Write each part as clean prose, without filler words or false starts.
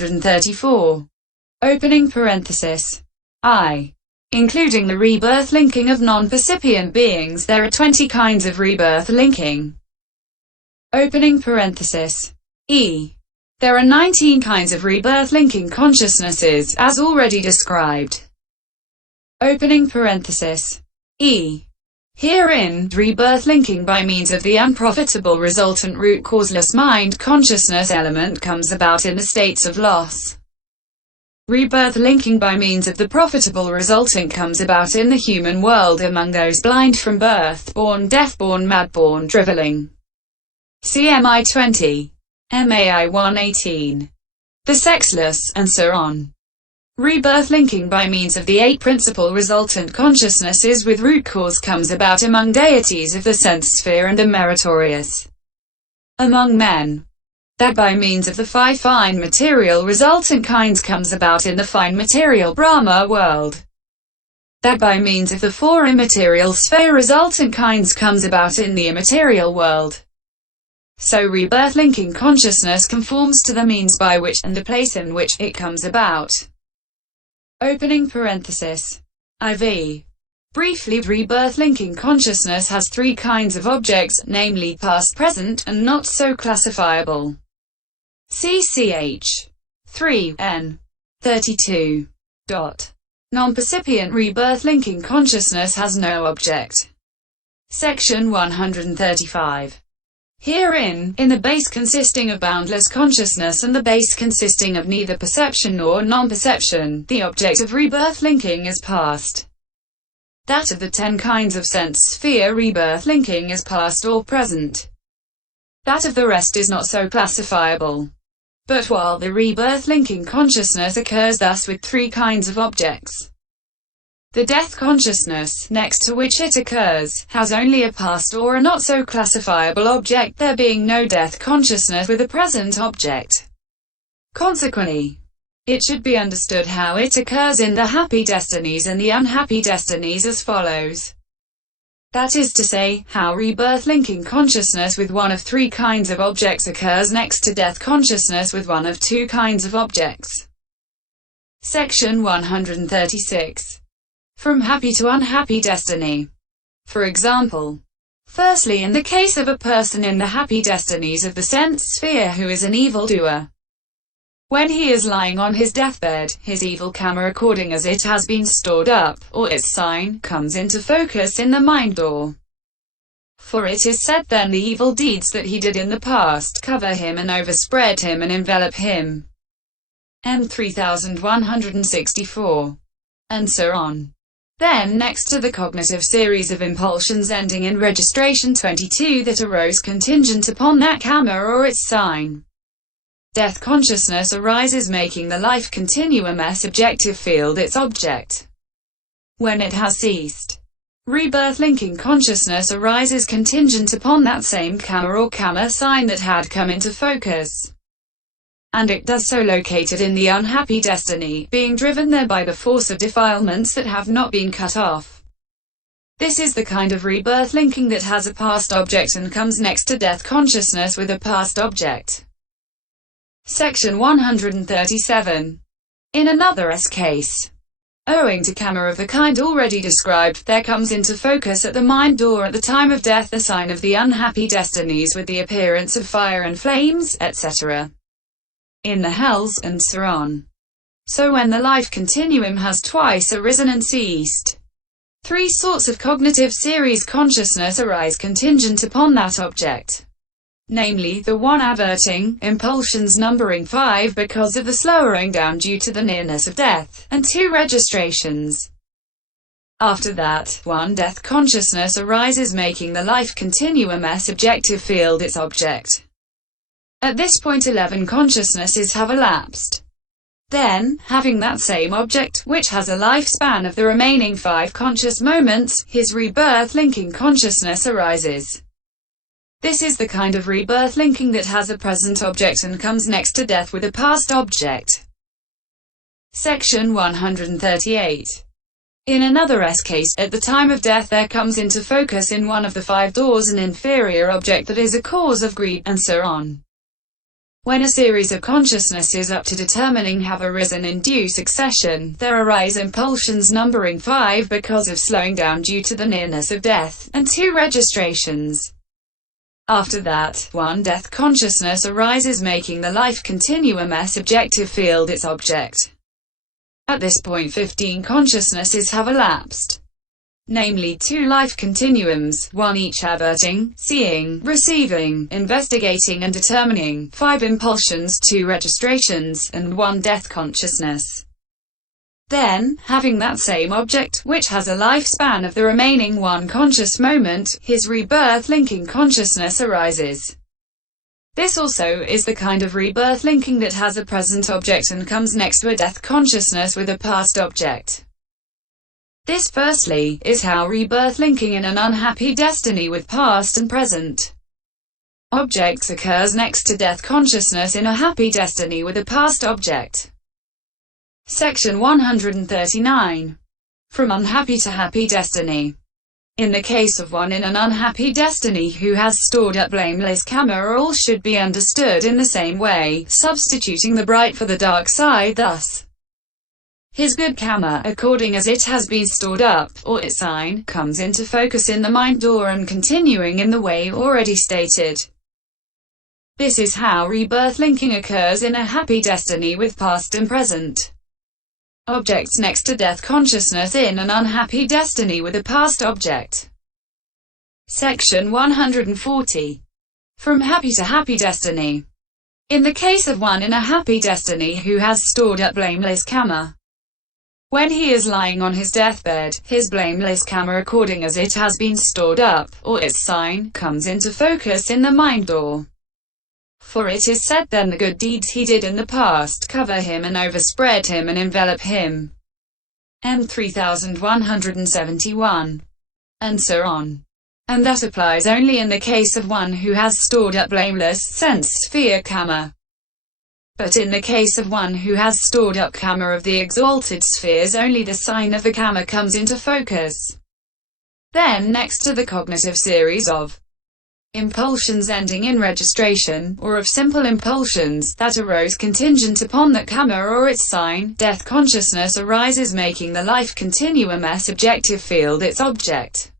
134. Opening parenthesis. I. Including the rebirth linking of non-percipient beings, there are 20 kinds of rebirth linking. Opening parenthesis. E. There are 19 kinds of rebirth linking consciousnesses, as already described. Opening parenthesis. E. Herein, rebirth linking by means of the unprofitable-resultant root-causeless mind consciousness element comes about in the states of loss. Rebirth linking by means of the profitable-resultant comes about in the human world among those blind from birth, born deaf, born mad, born drivelling. CMI 20. MAI 118. The sexless, and so on. Rebirth linking by means of the 8 principal resultant consciousnesses with root cause comes about among deities of the sense sphere and the meritorious. Among men. That by means of the 5 fine material resultant kinds comes about in the fine material Brahma-world. That by means of the 4 immaterial-sphere resultant kinds comes about in the immaterial world. So rebirth-linking consciousness conforms to the means by which, and the place in which, it comes about. Opening parenthesis. IV. Briefly, rebirth-linking consciousness has 3 kinds of objects, namely past, present, and not so classifiable. CCH. 3, n. 32. Non-percipient rebirth-linking consciousness has no object. Section 135. Herein, in the base consisting of boundless consciousness and the base consisting of neither perception nor non-perception, the object of rebirth linking is past. That of the 10 kinds of sense sphere rebirth linking is past or present. That of the rest is not so classifiable. But while the rebirth linking consciousness occurs thus with 3 kinds of objects, the death consciousness, next to which it occurs, has only a past or a not so classifiable object, there being no death consciousness with a present object. Consequently, it should be understood how it occurs in the happy destinies and the unhappy destinies as follows. That is to say, how rebirth-linking consciousness with one of 3 kinds of objects occurs next to death consciousness with one of 2 kinds of objects. Section 136. From happy to unhappy destiny. For example, firstly, in the case of a person in the happy destinies of the sense sphere who is an evildoer, when he is lying on his deathbed, his evil karma according as it has been stored up, or its sign, comes into focus in the mind door. For it is said then the evil deeds that he did in the past cover him and overspread him and envelop him. M 3164. And so on. Then next to the cognitive series of impulsions ending in registration 22 that arose contingent upon that karma or its sign, death consciousness arises making the life continuum S objective field its object. When it has ceased, rebirth-linking consciousness arises contingent upon that same karma or karma sign that had come into focus. And it does so located in the unhappy destiny, being driven there by the force of defilements that have not been cut off. This is the kind of rebirth linking that has a past object and comes next to death consciousness with a past object. Section 137. In another case, owing to karma of the kind already described, there comes into focus at the mind door at the time of death the sign of the unhappy destinies with the appearance of fire and flames, etc. in the hells, and so on. So when the life continuum has twice arisen and ceased, 3 sorts of cognitive series consciousness arise contingent upon that object. Namely, the one averting, impulsions numbering 5 because of the slowing down due to the nearness of death, and 2 registrations. After that, 1 death consciousness arises making the life continuum S objective field its object. At this point 11 consciousnesses have elapsed. Then, having that same object, which has a lifespan of the remaining 5 conscious moments, his rebirth-linking consciousness arises. This is the kind of rebirth-linking that has a present object and comes next to death with a past object. Section 138. In another case, at the time of death there comes into focus in one of the 5 doors an inferior object that is a cause of greed, and so on. When a series of consciousnesses up to determining have arisen in due succession, there arise impulsions numbering 5 because of slowing down due to the nearness of death, and 2 registrations. After that, 1 death consciousness arises, making the life continuum S objective field its object. At this point 15 consciousnesses have elapsed. Namely 2 life continuums, 1 each averting, seeing, receiving, investigating and determining, 5 impulsions, 2 registrations, and 1 death consciousness. Then, having that same object, which has a lifespan of the remaining 1 conscious moment, his rebirth-linking consciousness arises. This also is the kind of rebirth-linking that has a present object and comes next to a death consciousness with a past object. This, firstly, is how rebirth-linking in an unhappy destiny with past and present objects occurs next to death consciousness in a happy destiny with a past object. Section 139. From unhappy to happy destiny. In the case of one in an unhappy destiny who has stored up blameless karma, all should be understood in the same way, substituting the bright for the dark side thus. His good karma, according as it has been stored up, or its sign, comes into focus in the mind door and continuing in the way already stated. This is how rebirth-linking occurs in a happy destiny with past and present objects next to death consciousness in an unhappy destiny with a past object. Section 140. From happy to happy destiny. In the case of one in a happy destiny who has stored up blameless karma, when he is lying on his deathbed, his blameless karma, according as it has been stored up, or its sign, comes into focus in the mind door. For it is said then the good deeds he did in the past cover him and overspread him and envelop him. M 3171. And so on. And that applies only in the case of one who has stored up blameless sense-sphere karma. But in the case of one who has stored up karma of the exalted spheres, only the sign of the karma comes into focus. Then next to the cognitive series of impulsions ending in registration, or of simple impulsions, that arose contingent upon that karma or its sign, death consciousness arises, making the life continuum S objective field its object.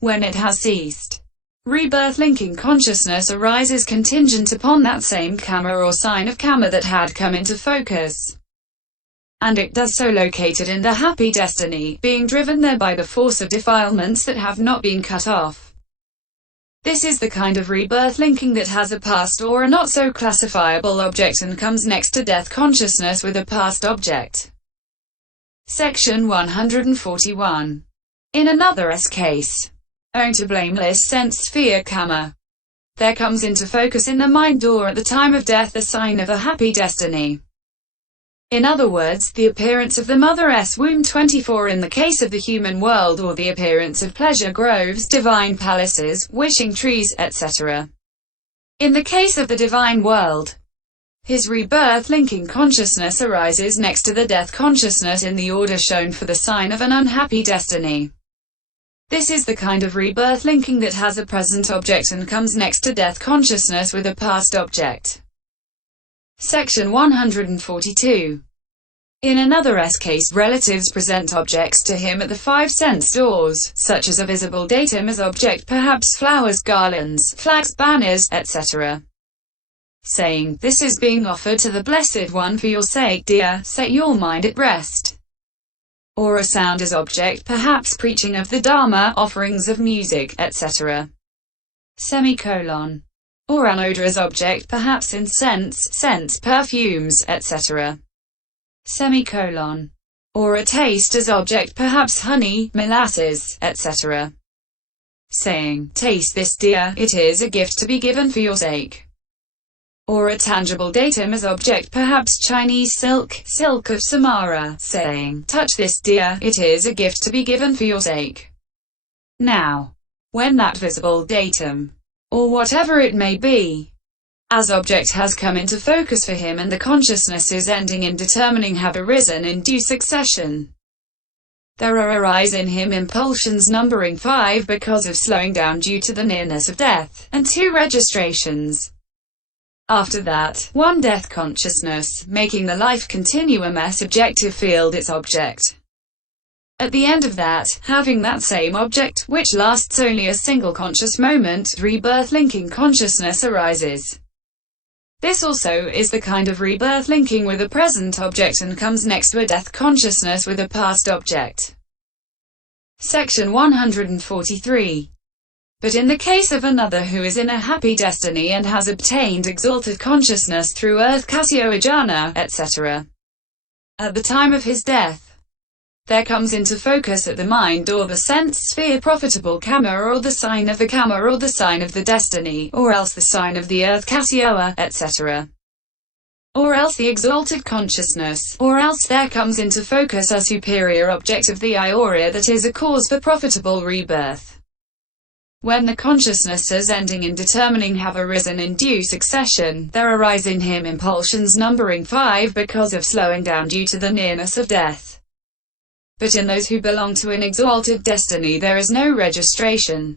When it has ceased, rebirth-linking consciousness arises contingent upon that same karma or sign of karma that had come into focus. And it does so located in the happy destiny, being driven there by the force of defilements that have not been cut off. This is the kind of rebirth-linking that has a past or a not-so-classifiable object and comes next to death consciousness with a past object. Section 141. In another case, owing to blameless sense-sphere karma, there comes into focus in the mind door at the time of death the sign of a happy destiny. In other words, the appearance of the Mother's womb 24 in the case of the human world, or the appearance of pleasure groves, divine palaces, wishing trees, etc. In the case of the divine world, his rebirth-linking consciousness arises next to the death consciousness in the order shown for the sign of an unhappy destiny. This is the kind of rebirth-linking that has a present object and comes next to death consciousness with a past object. Section 142. In another case, relatives present objects to him at the 5 sense doors, such as a visible datum as object, perhaps flowers, garlands, flags, banners, etc. Saying, "This is being offered to the Blessed One for your sake, dear, set your mind at rest." Or a sound as object, perhaps preaching of the Dharma, offerings of music, etc. Semicolon. Or an odor as object, perhaps incense, scents, perfumes, etc. Semicolon. Or a taste as object, perhaps honey, molasses, etc. Saying, "Taste this, dear, it is a gift to be given for your sake." Or a tangible datum as object, perhaps Chinese silk, silk of Samara, saying, "Touch this, dear, it is a gift to be given for your sake." Now, when that visible datum, or whatever it may be, as object has come into focus for him and the consciousnesses ending in determining have arisen in due succession, there arise in him impulsions numbering 5 because of slowing down due to the nearness of death, and 2 registrations. After that, one death consciousness, making the life continuum subjective field its object. At the end of that, having that same object, which lasts only a single conscious moment, rebirth-linking consciousness arises. This also is the kind of rebirth-linking with a present object and comes next to a death consciousness with a past object. Section 143. But in the case of another who is in a happy destiny and has obtained exalted consciousness through earth Casio Ajna, etc., at the time of his death, there comes into focus at the mind or the sense sphere profitable karma or the sign of the karma or the sign of the destiny, or else the sign of the earth Casio, etc., or else the exalted consciousness, or else there comes into focus a superior object of the Ioria that is a cause for profitable rebirth. When the consciousnesses ending in determining have arisen in due succession, there arise in him impulsions numbering 5 because of slowing down due to the nearness of death. But in those who belong to an exalted destiny there is no registration.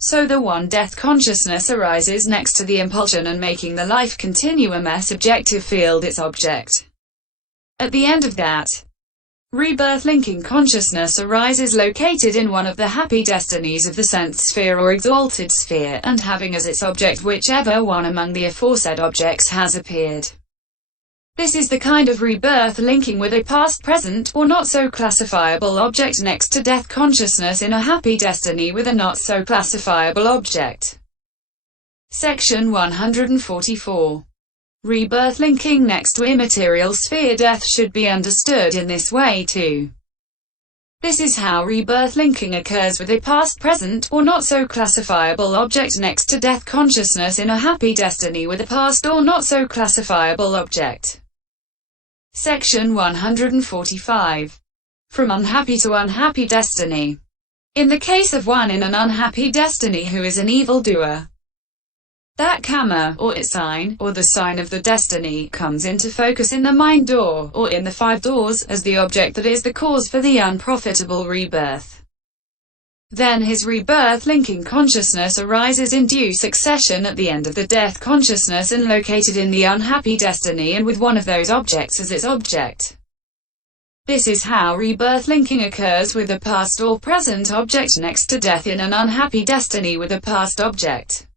So the one death consciousness arises next to the impulsion and making the life continuum subjective field its object. At the end of that, rebirth-linking consciousness arises located in one of the happy destinies of the sense sphere or exalted sphere, and having as its object whichever one among the aforesaid objects has appeared. This is the kind of rebirth-linking with a past, present, or not so classifiable object next to death consciousness in a happy destiny with a not so classifiable object. Section 144. Rebirth-linking next to immaterial-sphere death should be understood in this way too. This is how rebirth-linking occurs with a past, present, or not so classifiable object next to death consciousness in a happy destiny with a past or not so classifiable object. Section 145. From unhappy to unhappy destiny. In the case of one in an unhappy destiny who is an evildoer, that karma, or its sign, or the sign of the destiny, comes into focus in the mind door, or in the 5 doors, as the object that is the cause for the unprofitable rebirth. Then his rebirth-linking consciousness arises in due succession at the end of the death consciousness and located in the unhappy destiny and with one of those objects as its object. This is how rebirth-linking occurs with a past or present object next to death in an unhappy destiny with a past object.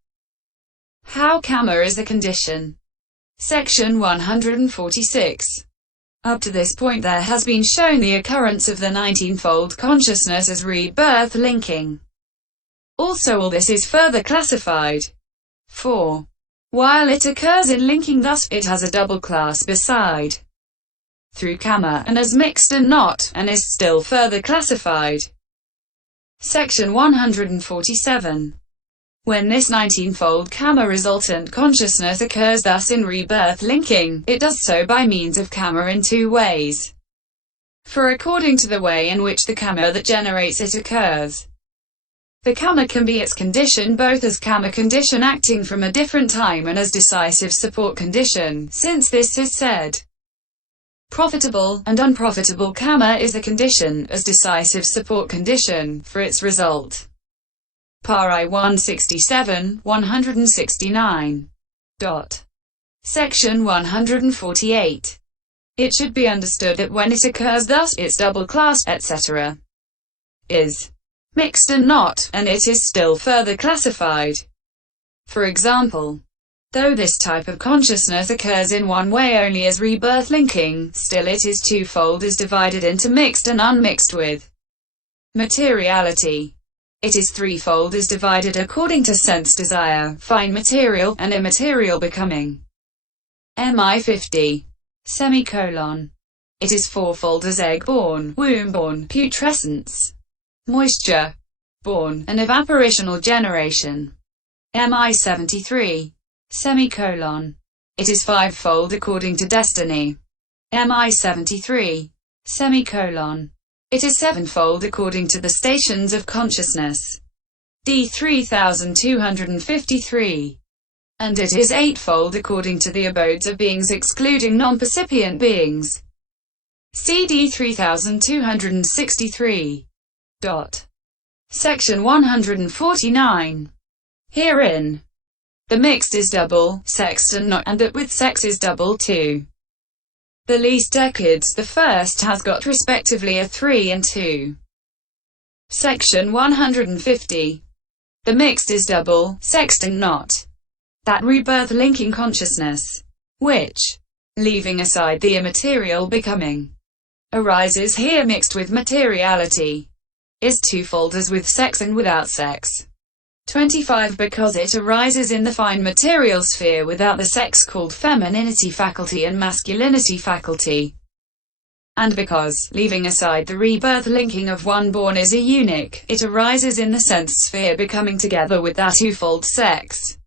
How karma is a condition. Section 146. Up to this point there has been shown the occurrence of the 19-fold consciousness as rebirth-linking. Also all this is further classified. 4. While it occurs in linking thus, it has a double class beside, through karma, and as mixed and not, and is still further classified. Section 147. When this 19-fold karma-resultant consciousness occurs thus in rebirth-linking, it does so by means of karma in 2 ways. For according to the way in which the karma that generates it occurs, the karma can be its condition both as karma condition acting from a different time and as decisive support condition, since this is said. Profitable and unprofitable karma is a condition, as decisive support condition, for its result. Pari 167, 169. Section 148. It should be understood that when it occurs thus, its double class, etc., is mixed and not, and it is still further classified. For example, though this type of consciousness occurs in one way only as rebirth-linking, still it is twofold as divided into mixed and unmixed with materiality. It is threefold as divided according to sense desire, fine material, and immaterial becoming. MI 50. It is fourfold as egg-born, womb-born, putrescence, moisture-born, and evaporitional generation. MI 73. It is fivefold according to destiny. MI 73. It is sevenfold according to the stations of consciousness. D 3253. And it is eightfold according to the abodes of beings excluding non-percipient beings. CD 3263. Section 149. Herein. the mixed is double, sexed and not, and that with sex is double too. The least decades, the first has got respectively a 3 and 2. Section 150. The mixed is double, sexed and not. That rebirth-linking consciousness, which, leaving aside the immaterial becoming, arises here mixed with materiality, is twofold as with sex and without sex. 25 Because it arises in the fine material sphere without the sex called femininity faculty and masculinity faculty. And because, leaving aside the rebirth linking of one born is a unique, it arises in the sense sphere becoming together with that twofold sex.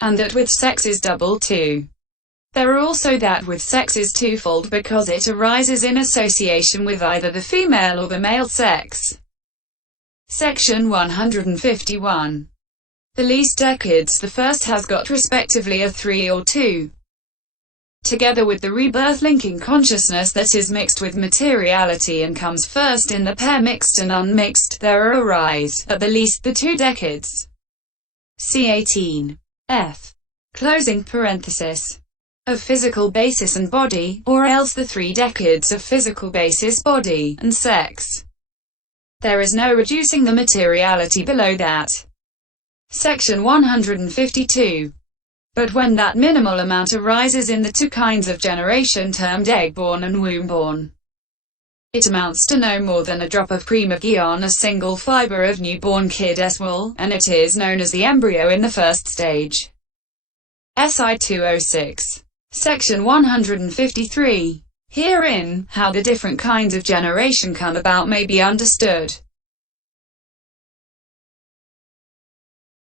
And that with sex is double too. There are also that with sex is twofold because it arises in association with either the female or the male sex. Section 151. The least decades, the first has got respectively a 3 or 2. Together with the rebirth-linking consciousness that is mixed with materiality and comes first in the pair mixed and unmixed, there arise, at the least, the 2 decades. C18. F. Closing parenthesis. Of physical basis and body, or else the 3 decades of physical basis, body, and sex. There is no reducing the materiality below that. Section 152. But when that minimal amount arises in the 2 kinds of generation termed egg-born and womb-born, it amounts to no more than a drop of premagie on a single fiber of newborn kid's wool, and it is known as the embryo in the first stage. SI 206. Section 153. Herein, how the different kinds of generation come about may be understood.